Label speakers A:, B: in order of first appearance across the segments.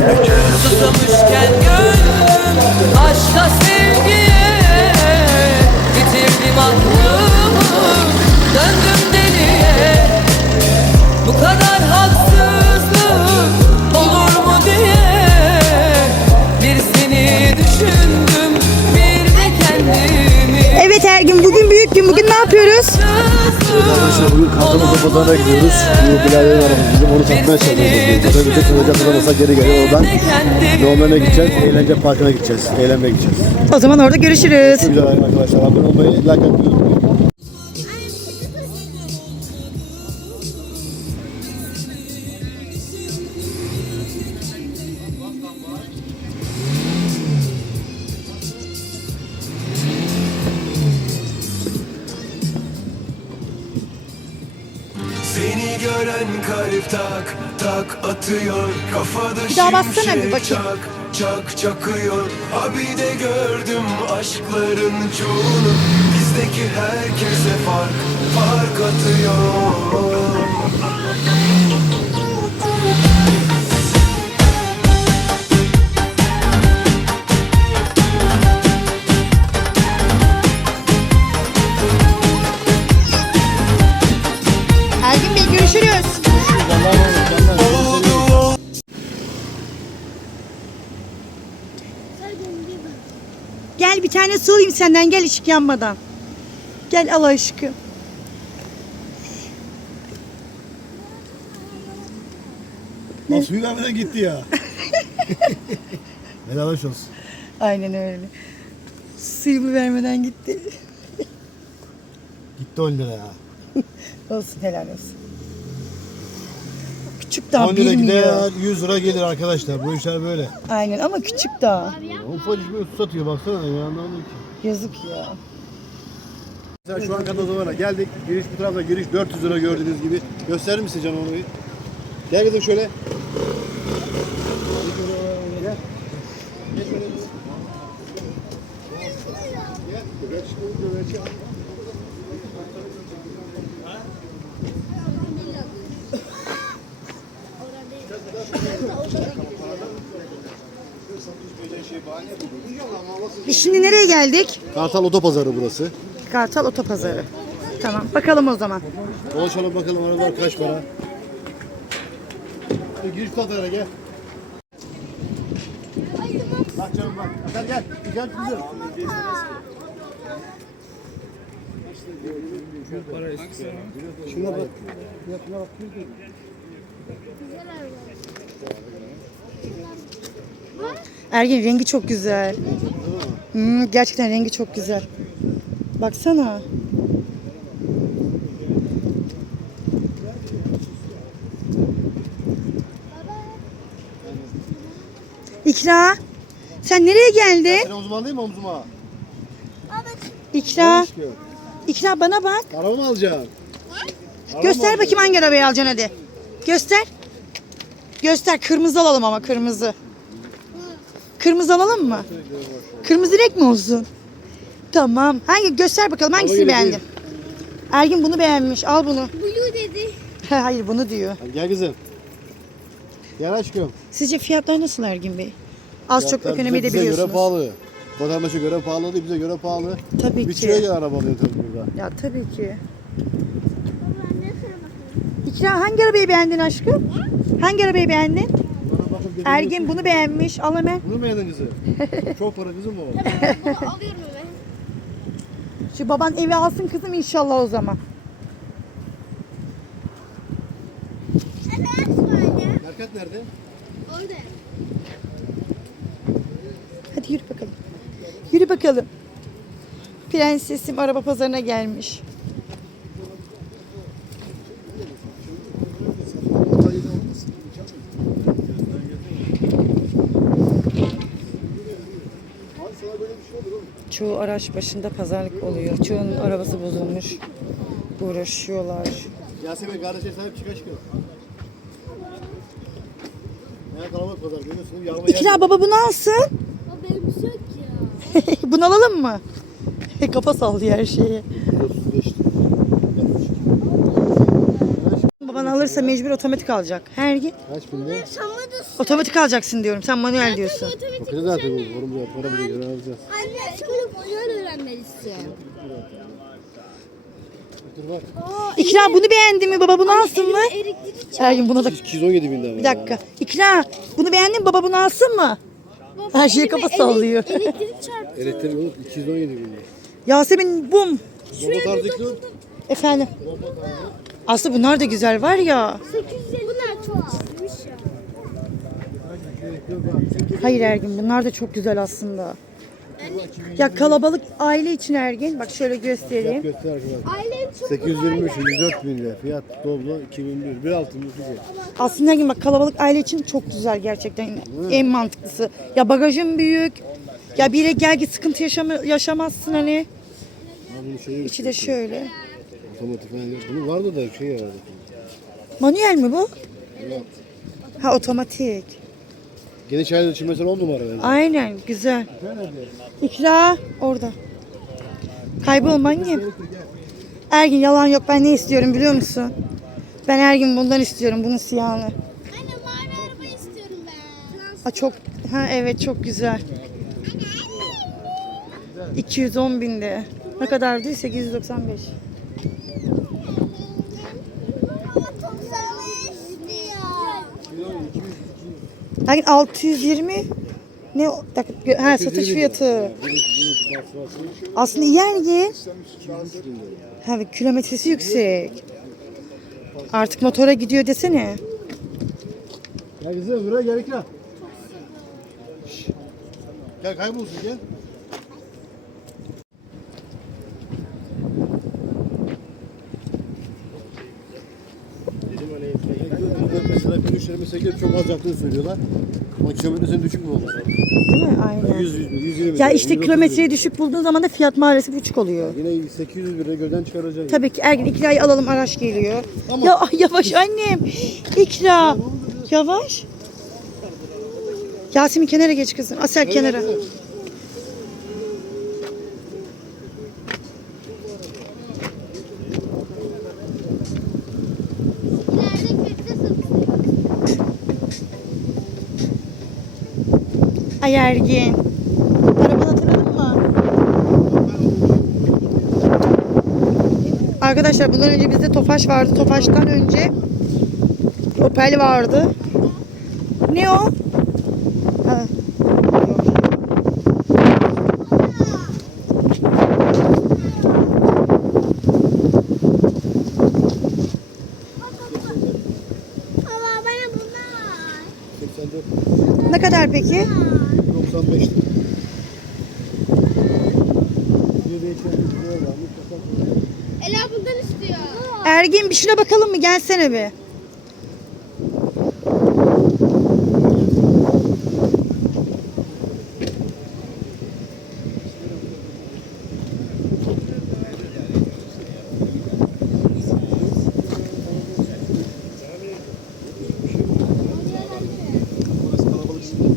A: picture. Yapıyoruz?
B: Arkadaşlar bugün Kartalada pazarına gidiyoruz. Bu arabası bizim onu satmaya çalışıyoruz. Otobüse kılacak kazanırsa geri geliyor oradan. Normaline gideceğiz, eğlence parkına gideceğiz. Eğlenmeye gideceğiz.
A: O zaman orada görüşürüz.
B: Güzel arkadaşlar. Abone olmayı, like atmayı unutmayın.
C: Gören kalp tak tak atıyor. Kafada
A: Bir daha bassana
C: şimşek
A: bir bakayım.
C: çak çak çakıyor. Abi de gördüm aşkların çoğunu. Bizdeki herkese fark fark atıyor
A: tane su alayım senden gel ışık yanmadan. Gel al aşkım.
B: Lan suyu vermeden gitti ya. Helal olsun.
A: Aynen öyle. Suyumu vermeden gitti.
B: Gitti 10 lira ya.
A: Olsun helal olsun. Küçük daha
B: 10 lira
A: bilmiyor.
B: gider 100 lira gelir arkadaşlar. Bu işler böyle.
A: Aynen ama küçük daha.
B: Ufacık bir su satıyor baksana ya. anlamadım ki.
A: Yazık ya.
B: Mesela şu an Kadozova'na geldik. Giriş bu tarafta giriş 400 lira gördüğünüz gibi. Gösterir misin canım onu bir? Gel kızım şöyle. Gel. Gel şöyle. Gel. Göbeç,
A: Biz şimdi nereye geldik?
B: Kartal Otopazarı burası.
A: Kartal Otopazarı. Tamam bakalım o zaman.
B: Dolaşalım bakalım arabalar kaç para. Giriş pazara gel. Bak canım bak. Gel gel. Gel kızım. Şuna bak. Ya şuna bak.
A: Ergin rengi çok güzel. Hmm, gerçekten rengi çok güzel. Baksana. İkra. Sen nereye geldin?
B: Sen omzuma mı omzuma?
A: İkra. İkra bana bak.
B: Araba mı alacaksın? Araba
A: Göster bakayım hangi arabayı alacaksın hadi. Göster. Göster. Kırmızı alalım ama kırmızı. Kırmızı alalım mı? Kırmızı renk mi olsun? Tamam. Hangi göster bakalım hangisini beğendin? Ergin bunu beğenmiş. Al bunu.
D: Blue dedi.
A: Hayır bunu diyor.
B: Hadi gel kızım. Gel aşkım.
A: Sizce fiyatlar nasıl Ergin Bey? Az çok
B: Fiyatlar
A: ekonomi de
B: bize, bize göre
A: biliyorsunuz.
B: pahalı. Vatandaşa göre pahalı değil, bize göre pahalı.
A: Tabii
B: Bir
A: ki.
B: çiğe gel araba alıyor tabii burada.
A: Ya tabii ki.
D: Baba ne sıra bakayım?
A: İkra hangi arabayı beğendin aşkım? Hangi arabayı beğendin? Ergin bunu beğenmiş. Al hemen.
B: Bunu mu beğendin kızım? Çok para kızım o.
D: Bunu alıyorum ben.
A: Şu baban evi alsın kızım inşallah o zaman.
B: Merkat nerede?
D: Orada.
A: Hadi yürü bakalım. Yürü bakalım. Prensesim araba pazarına gelmiş. Çoğu araç başında pazarlık oluyor. Çoğunun arabası bozulmuş. Uğraşıyorlar.
B: Yasemin kardeşe sahip çık aşkım. Ne kalabalık pazar görüyorsun. gel.
A: İkra baba bunu alsın.
D: O benim bir şey yok ya.
A: bunu alalım mı? Kafa sallıyor her şeye.
B: 35 lira.
A: Baban alır alırsa mecbur otomatik alacak. Her gün
B: Kaç binde?
A: Otomatik alacaksın diyorum. Sen manuel diyorsun.
B: Bakacağız artık bu. Formu paramızı göre alacağız.
D: Anne şimdi manuel öğrenmelisin.
B: Dur bak.
A: İkra bunu beğendin mi? Baba bunu alsın mı? Her gün buna da
B: 217 bin lira.
A: bir dakika. İkra bunu beğendin mi? Baba bunu alsın mı? Her şeye kafa sallıyor.
D: Elektrik çarptı.
B: Elektrik olup 217 bin lira.
A: Yasemin bum.
B: Bomba tarzı iklim.
A: Efendim. Aslında bunlar da güzel var ya.
D: 850. Bunlar çok güzelmiş ya.
A: Hayır Ergin bunlar da çok güzel aslında. Ya kalabalık aile için Ergin. Bak şöyle göstereyim.
B: Göster arkadaşlar.
D: Ailen çok
B: 823 104 bin lira. Fiyat Doblo 2001. Bir altın bir şey.
A: Aslında Ergin bak kalabalık aile için çok güzel gerçekten. En mantıklısı. Ya bagajın büyük. Ya bir yere gel git sıkıntı yaşama, yaşamazsın hani.
B: Ha
A: İçi de şöyle.
B: Otomatik falan yok. Bunun vardı da şey vardı.
A: Manuel mi bu?
B: Evet.
A: Ha otomatik.
B: Geniş aile için mesela 10 numara bence.
A: Aynen güzel. İkra orada. Kaybolman gibi. Ergin yalan yok ben ne istiyorum biliyor musun? Ben Ergin bundan istiyorum bunun siyahını.
D: Anne mavi araba istiyorum ben.
A: Aa, çok ha evet çok güzel. 210 binde. Ne kadardı? 895.
D: Çok güzelmiş
A: Ergin 620 ne dakika, ha satış fiyatı. Aslında iyi Ergin. Ha kilometresi yüksek. Artık motora gidiyor desene.
B: Gel kızım buraya gel ikna. Şşş. Gel kaybolsun gel. 28 çok az yaptığını söylüyorlar. Ama kilometresinin düşük mü onlar?
A: Değil mi? Aynen.
B: 100, 100, 120
A: Ya işte kilometreyi düşük bulduğun zaman da fiyat maalesef küçük oluyor.
B: Yine 800 lira gölden çıkaracak.
A: Tabii ki Ergin ikrayı alalım araç geliyor.
B: Ama...
A: Ya ay, yavaş annem. İkra. Yavaş. Yasemin kenara geç kızım. Asel kenara.
D: Evet,
A: evet. Ergin. Arabanı hatırladın mı? Arkadaşlar bundan önce bizde Tofaş vardı. Tofaş'tan önce Opel vardı. Ne o? Ha.
D: Baba bana bunlar.
B: 84,
A: Ne kadar peki?
B: 95 lira. Bir değişen bir lira varmış, kapat.
D: Ela bundan istiyor.
A: Ergin bir şuna bakalım mı? Gelsene bir.
B: Burası kalabalık şimdi.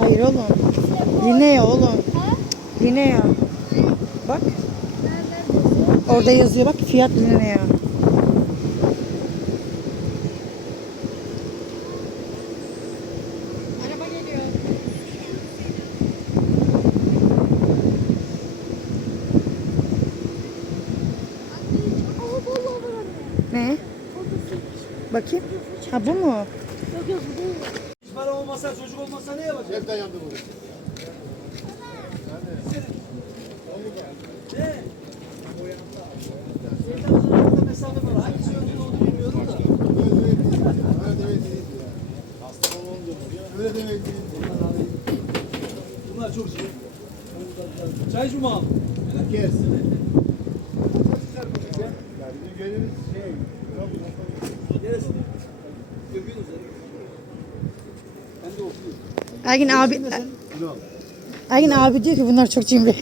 A: Hayır oğlum. Linea oğlum. Linea. Bak. Orada yazıyor bak fiyat
D: var anne.
A: Ne? Bakayım. Ha bu mu?
D: Yok yok bu değil.
E: Para olmasa çocuk olmasa ne yapacak?
B: Nereden yandı bu?
E: Arada mesafe var. Hangisi öndüğünü onu bilmiyorum da.
B: Öyle demek değil.
E: Bunlar çok şey. Çay cuma.
B: Bizim geliriz şey.
E: Neresi? Gökün üzeri. Ben de okuyorum.
A: Ergin abi. Ergin abi diyor ki bunlar çok cimri.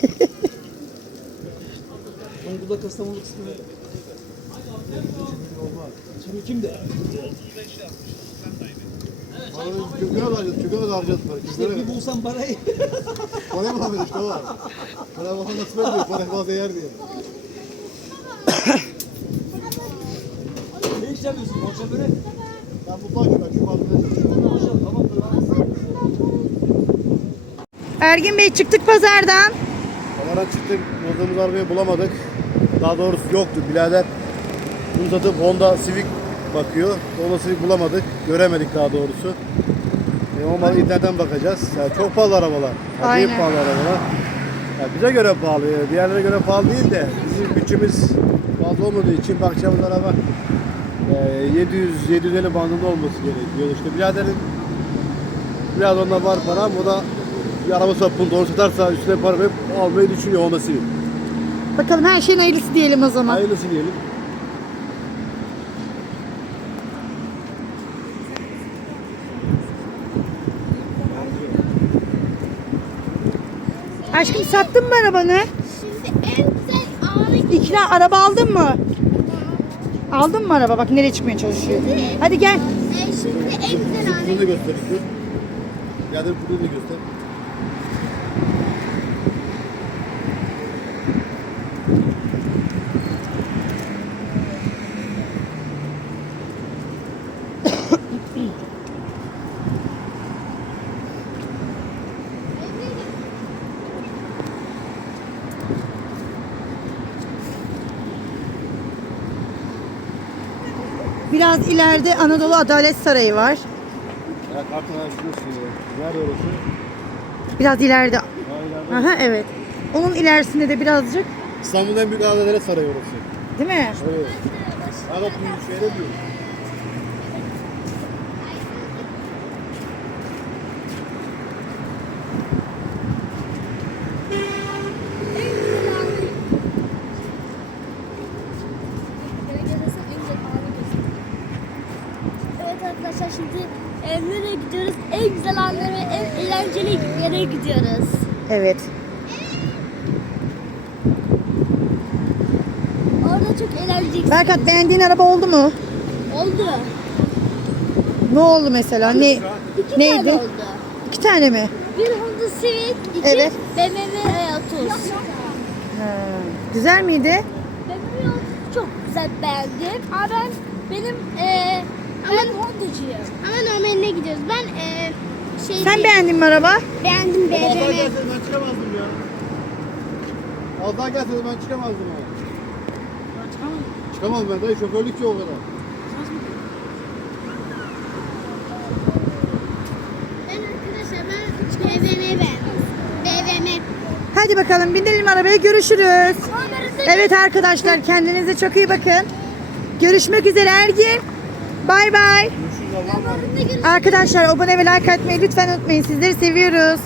E: Zonguldak Kastamonu kısmı. Şimdi kimde?
B: Çöküne de harcayacağız, çöküne de harcayacağız para.
E: İşte bir bulsam parayı.
B: Parayı mı alıyor işte var. Para bana nasip etmiyor, para fazla yer diye.
E: ne iş yapıyorsun? Borça böyle.
B: Ben bu bank bak, şu bankada çalışıyorum.
E: Tamamdır.
A: Ergin Bey çıktık pazardan.
B: Pazara çıktık, bulduğumuz arabayı bulamadık. Daha doğrusu yoktu birader. Bunu satıp Honda Civic bakıyor. Civic bulamadık, göremedik daha doğrusu. E, olmadı internetten bakacağız. Yani çok pahalı arabalar. Acayip
A: Aynen.
B: pahalı arabalar. Ya bize göre pahalı, yani diğerlere göre pahalı değil de bizim bütçemiz fazla olmadığı için bakacağımız araba e, 700-750 bandında olması gerekiyor. İşte biraderin biraz onda var para ama o da bir araba satıp onu satarsa üstüne para verip almayı düşünüyor Honda Civic.
A: Bakalım her şeyin hayırlısı diyelim o zaman.
B: Hayırlısı diyelim.
A: Aşkım sattın mı arabanı?
D: Şimdi en güzel anı
A: İkna araba aldın mı? Aldın mı araba? Bak nereye çıkmaya çalışıyor. Hadi gel.
D: e, şimdi en güzel anı
B: Bunu da göster. Birader bunu da göster.
A: Biraz ileride Anadolu Adalet Sarayı var.
B: Ya kartına şurası. Nerede orası?
A: Biraz ileride.
B: Ha, ileride.
A: Aha evet. Onun ilerisinde de birazcık.
B: İstanbul'un en büyük Adalet Sarayı orası.
A: Değil mi?
B: Evet. Büyük şehre diyor.
D: Evet arkadaşlar şimdi e, nereye gidiyoruz? En güzel anları ve en eğlenceli yere gidiyoruz.
A: Evet.
D: Orada çok eğlenceli
A: Berkat beğendiğin araba oldu mu?
D: oldu.
A: Ne oldu mesela? Ne?
D: İki
A: Neydi?
D: tane oldu.
A: İki tane mi?
D: Bir Honda Civic, iki
A: Evet.
D: BMW E30.
A: Ha, güzel miydi?
D: BMW E30 çok güzel beğendim. Ama ben benim e, ben Honda'cıyım. Ama normaline gidiyoruz. Ben e, şey
A: Sen beğendin mi araba?
D: beğendim
B: Az daha
D: BMW.
B: gelseydi ben çıkamazdım ya. Az daha gelseydi ben çıkamazdım ya. Çıkamaz ben dayı şoförlük ki o kadar.
D: Ben arkadaşlar ben BMW beğendim. BMW.
A: Hadi bakalım binelim arabaya görüşürüz. Evet arkadaşlar kendinize çok iyi bakın. Görüşmek üzere Ergin. Bay bay. Arkadaşlar abone ve like atmayı lütfen unutmayın. Sizleri seviyoruz.